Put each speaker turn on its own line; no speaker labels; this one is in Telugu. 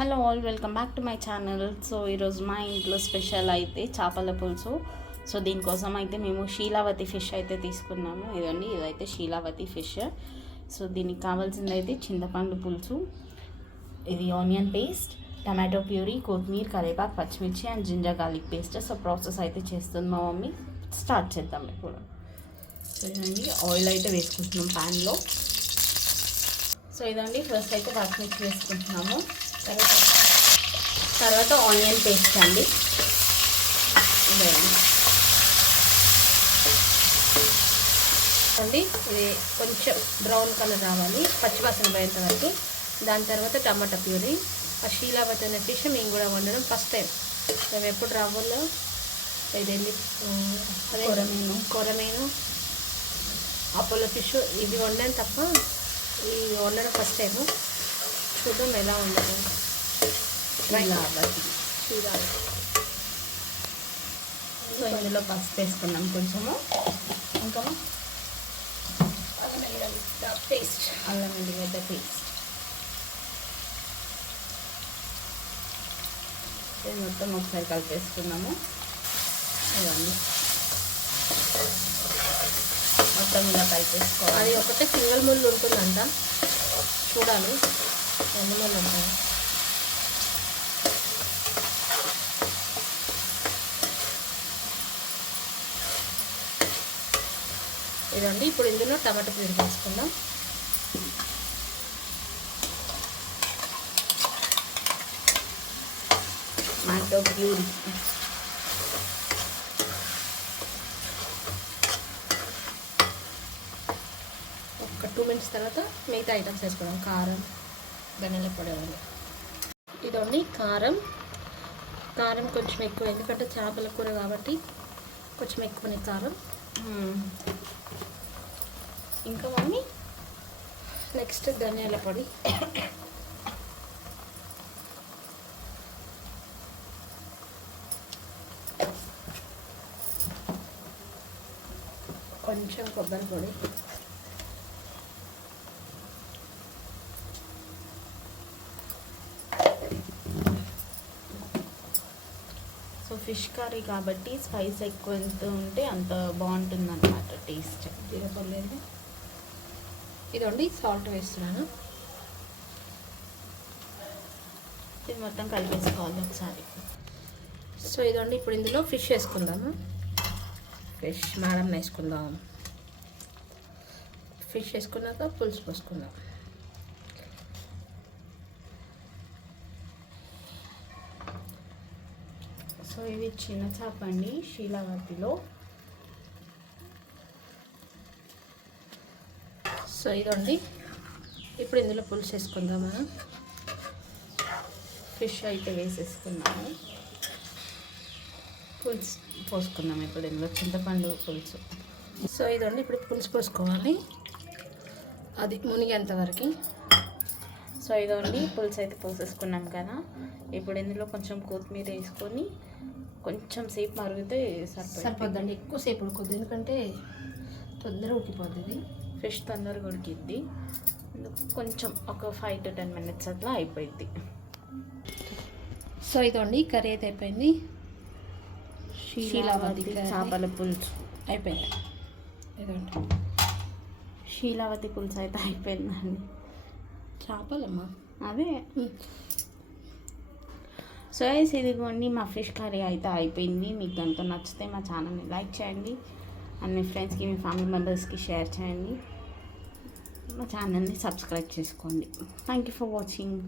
Hello all welcome back to my channel. So ఈరోజు మా ఇంట్లో స్పెషల్ అయితే చేపల పులుసు. సో దీనికోసం అయితే మేము శీలావతి ఫిష్ అయితే తీసుకున్నాము. ఇదండి ఇదైతే శీలావతి ఫిష్. సో దీనికి కావాల్సింది అయితే చింతపండు పులుసు. ఇది ఆనియన్ పేస్ట్ టమాటో ప్యూరీ కొత్తిమీర కరివేపాకు పచ్చిమిర్చి and ginger garlic paste. So process అయితే చేస్తుంది మా మమ్మీ. స్టార్ట్ చేద్దాం ఇప్పుడు. సో ఇదండి ఆయిల్ అయితే వేసుకుంటున్నాం ప్యాన్లో. సో ఇదండి ఫస్ట్ అయితే పచ్చిమిర్చి వేసుకుంటున్నాము. తర్వాత ఆనియన్ పేస్ట్ అండి. అండి ఇది కొంచెం బ్రౌన్ కలర్ రావాలి పచ్చివాసన పోయేంత వరకు. దాని తర్వాత టమాటా ప్యూరీ. ఆ అనే ఫిష్ మేము కూడా వండడం ఫస్ట్ టైం మేము ఎప్పుడు రావాలో ఇదేంటి అదే
కొరమీను.
కొరమీను అపోలో ఫిష్ ఇది వండాను తప్ప ఈ వండడం ఫస్ట్ టైం చూద్దాం ఎలా ఉండదు
శీలావతి సో ఇందులో పసుపు వేసుకున్నాం కొంచెము. ఇంకా
పేస్ట్.
అల్లం ఎల్లిగడ్డ పేస్ట్. ఇది మొత్తం ఒకసారి కలిపేసుకున్నాము. ఇవన్నీ మొత్తం ఇలా
అది
కలిపేసుకోవాలి
ఒకటే సింగిల్ ముళ్ళు ఉంటుందంట. చూడాలి. ఎన్ని ఉంటాయి ఇదండి ఇప్పుడు ఇందులో టమాటా ప్యూరీ వేసుకుందాం.
Tomato purée.
ఒక టూ మినిట్స్ తర్వాత మిగతా ఐటమ్స్ వేసుకోవడం కారం. ధనియాల పొడి అవన్నీ ఇదండి కారం. కారం కొంచెం ఎక్కువ ఎందుకంటే చేపల కూర కాబట్టి కొంచెం ఎక్కువనే కారం.
ఇంకా మమ్మీ?
నెక్స్ట్ ధనియాల పొడి. కొంచెం కొబ్బరి పొడి.
సో ఫిష్ కర్రీ కాబట్టి స్పైస్ ఎక్కువ ఎంత ఉంటే అంత బాగుంటుంది అనమాట టేస్ట్.
జీరపల్లేదు ఇదండి సాల్ట్ వేస్తున్నాను.
ఇది మొత్తం కలిపేసుకోవాలి ఒకసారి.
సో ఇదండి ఇప్పుడు ఇందులో ఫిష్ వేసుకుందాము. ఫిష్ మేడం వేసుకుందాం. ఫిష్ వేసుకున్నాక పులుసు పోసుకుందాం.
సో ఇది చిన్న చేప అండి శీలావతిలో.
సో ఇదండి. ఇప్పుడు ఇందులో పులుసు వేసుకుందాం మనం
ఫిష్ అయితే వేసేసుకున్నాము పులుసు పోసుకుందాం ఇప్పుడు ఇందులో చింతపండు పులుసు.
సో ఇదండి ఇప్పుడు పులుసు పోసుకోవాలి. అది మునిగేంతవరకు
సో ఇదండి పులుసు అయితే పోసేసుకున్నాం కదా. ఇప్పుడు ఇందులో కొంచెం కొత్తిమీర వేసుకొని కొంచెం సేపు మరిగితే
సరిపోద్దండి. ఎక్కువసేపు ఉడుకోద్దు. ఎందుకంటే తొందరగా ఉడికిపోద్ది ఇది.
ఫిష్ తొందరగా ఉడికిద్ది. కొంచెం ఒక ఫైవ్ టు టెన్ మినిట్స్ అట్లా అయిపోయింది
సో ఇదండి కర్రీ అయితే అయిపోయింది. శీలావతి
చేపల పులుసు.
అయిపోయింది. ఇదండి
శీలావతి పులుసు అయితే అయిపోయిందండి.
చేపలమ్మా?
అదే. సో ఎస్ ఇదిగోండి మా ఫిష్ కర్రీ అయితే అయిపోయింది. మీకు దాంతో నచ్చితే మా ఛానల్ని లైక్ చేయండి. అండ్ మీ ఫ్రెండ్స్కి మీ ఫ్యామిలీ మెంబర్స్కి షేర్ చేయండి. మా ఛానల్ని సబ్స్క్రైబ్ చేసుకోండి. Thank you for watching